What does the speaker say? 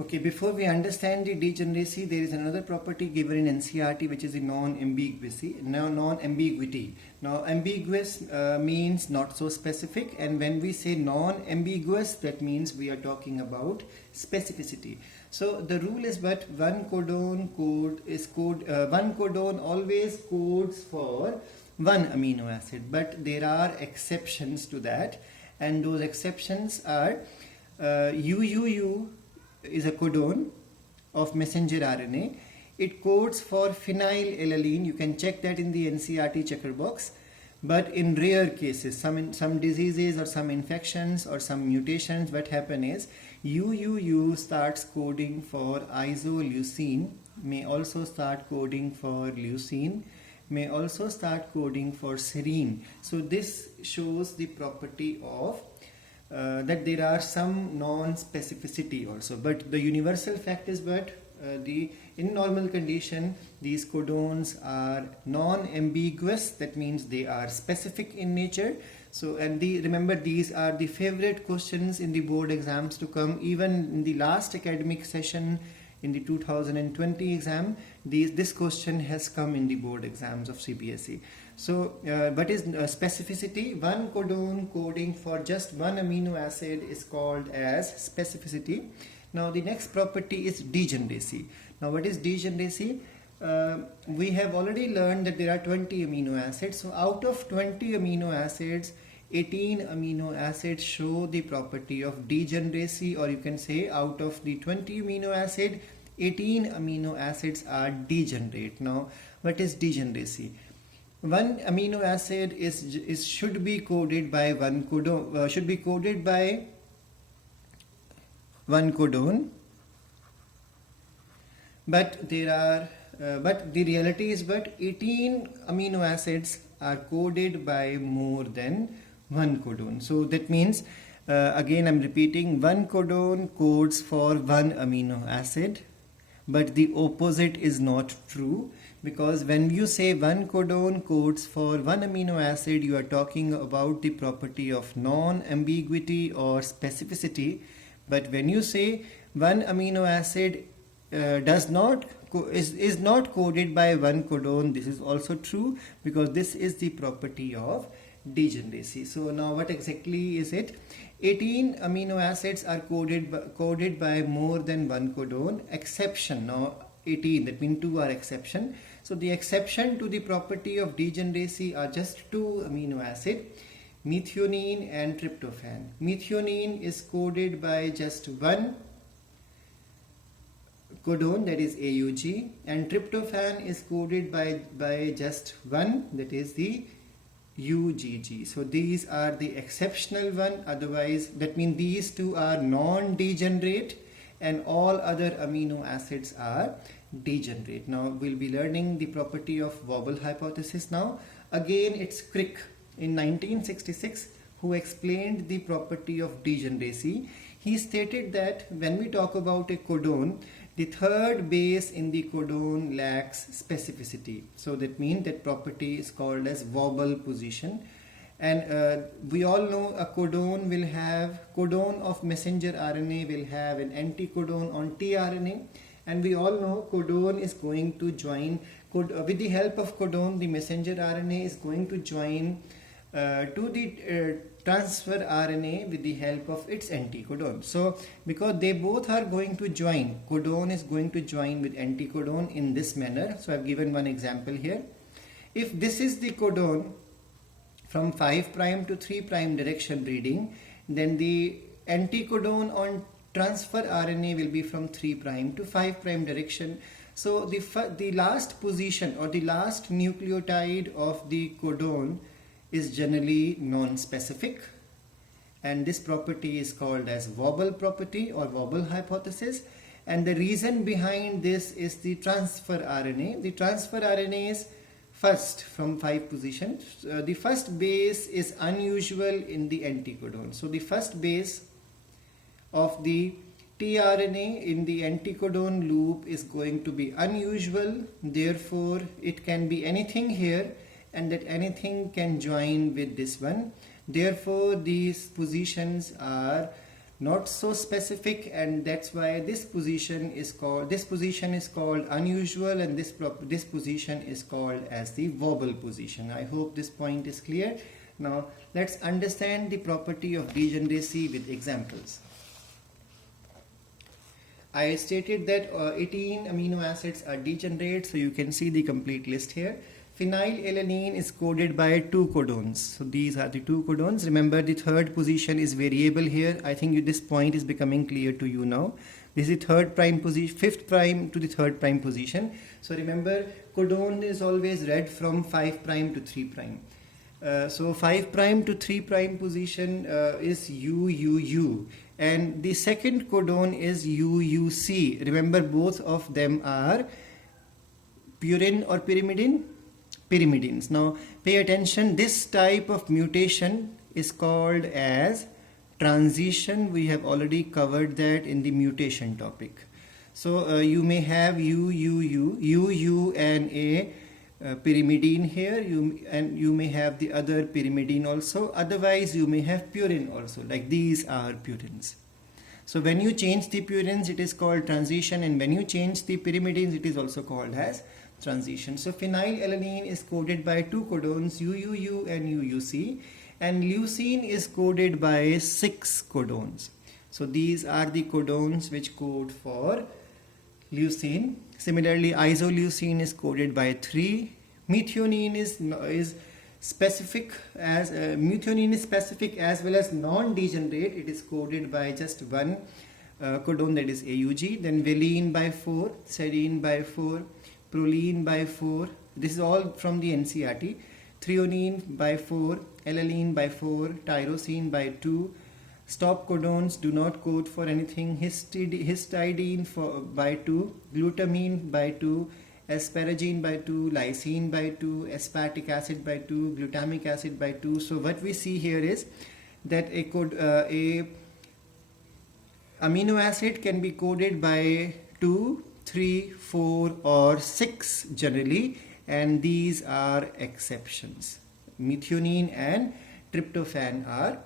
Okay, before we understand the degeneracy, there is another property given in NCERT, which is the non-ambiguity. Now, ambiguous means not so specific, and when we say non-ambiguous, that means we are talking about specificity. So the rule is, but one codon always codes for one amino acid, but there are exceptions to that, and those exceptions are UUU is a codon of messenger RNA. It codes for phenylalanine. You can check that in the NCERT checker box. But in rare cases, some diseases or some infections or some mutations, what happen is UUU starts coding for isoleucine, may also start coding for leucine, may also start coding for serine. So this shows the property of that there are some non-specificity also, but the universal fact is that in normal condition these codons are non-ambiguous. That means they are specific in nature. So, and remember, these are the favorite questions in the board exams to come. Even in the last academic session in the 2020 exam, this question has come in the board exams of CBSE. So what is specificity? One codon coding for just one amino acid is called as specificity. Now the next property is degeneracy. Now what is degeneracy? We have already learned that there are 20 amino acids. So out of 20 amino acids, 18 amino acids show the property of degeneracy, or you can say out of the 20 amino acid, 18 amino acids are degenerate. Now what is degeneracy? One amino acid should be coded by one codon, should be coded by one codon, but there are but the reality is but 18 amino acids are coded by more than one codon. So that means again I'm repeating, one codon codes for one amino acid, but the opposite is not true, because when you say one codon codes for one amino acid, you are talking about the property of non-ambiguity or specificity. But when you say one amino acid is not coded by one codon, this is also true, because this is the property of degeneracy. So now what exactly is it? 18 amino acids are coded by more than one codon. Exception, now 18, that means 2 are exception. So the exception to the property of degeneracy are just 2 amino acid, methionine and tryptophan. Methionine is coded by just one codon, that is AUG, and tryptophan is coded by just one, that is the UGG. So these are the exceptional one. Otherwise, that means these two are non-degenerate and all other amino acids are degenerate. Now we'll be learning the property of wobble hypothesis now. Again, it's Crick in 1966 who explained the property of degeneracy. He stated that when we talk about a codon, the third base in the codon lacks specificity. So that means that property is called as wobble position. And we all know a codon of messenger RNA will have an anticodon on tRNA. And we all know codon is going to join, with the help of codon, the messenger RNA is going to join to the transfer RNA with the help of its anticodon. So because they both are going to join, codon is going to join with anticodon in this manner. So I've given one example here. If this is the codon from 5' to 3' direction reading, then the anticodon on transfer RNA will be from 3' to 5' direction. So the last position or the last nucleotide of the codon is generally non-specific, and this property is called as wobble property or wobble hypothesis. And the reason behind this is the transfer RNA. The transfer RNA is first from 5 positions. The first base is unusual in the anticodon. So the first base of the tRNA in the anticodon loop is going to be unusual. Therefore, it can be anything here, and that anything can join with this one. Therefore, these positions are not so specific, and that's why this position is called unusual, and this position is called as the wobble position. I hope this point is clear. Now let's understand the property of degeneracy with examples. I stated that 18 amino acids are degenerate, so you can see the complete list here. Phenylalanine is coded by 2 codons. So these are the 2 codons. Remember, the third position is variable here. I think this point is becoming clear to you now. This is third prime position, fifth prime to the third prime position. So remember, codon is always read from 5 prime to 3 prime. So 5 prime to 3 prime position is UUU, and the second codon is UUC. Remember, both of them are purine or pyrimidine? Pyrimidines. Now pay attention, this type of mutation is called as transition. We have already covered that in the mutation topic. So you may have UU and a pyrimidine here, and you may have the other pyrimidine also. Otherwise you may have purine also, like these are purines. So when you change the purines, it is called transition, and when you change the pyrimidines, it is also called as transition. So phenylalanine is coded by 2 codons, UUU and UUC, and leucine is coded by 6 codons. So these are the codons which code for leucine. Similarly, isoleucine is coded by 3. Methionine is specific as methionine is specific as well as non-degenerate. It is coded by just 1 codon, that is AUG. Then valine by 4, serine by 4, proline by 4. This is all from the NCERT. Threonine by 4, alaline by 4, tyrosine by 2. Stop codons do not code for anything. Histidine by 2, glutamine by 2, asparagine by 2, lysine by 2, aspartic acid by 2, glutamic acid by 2. So what we see here is that a amino acid can be coded by 2, 3, 4 or 6 generally, and these are exceptions. Methionine and tryptophan are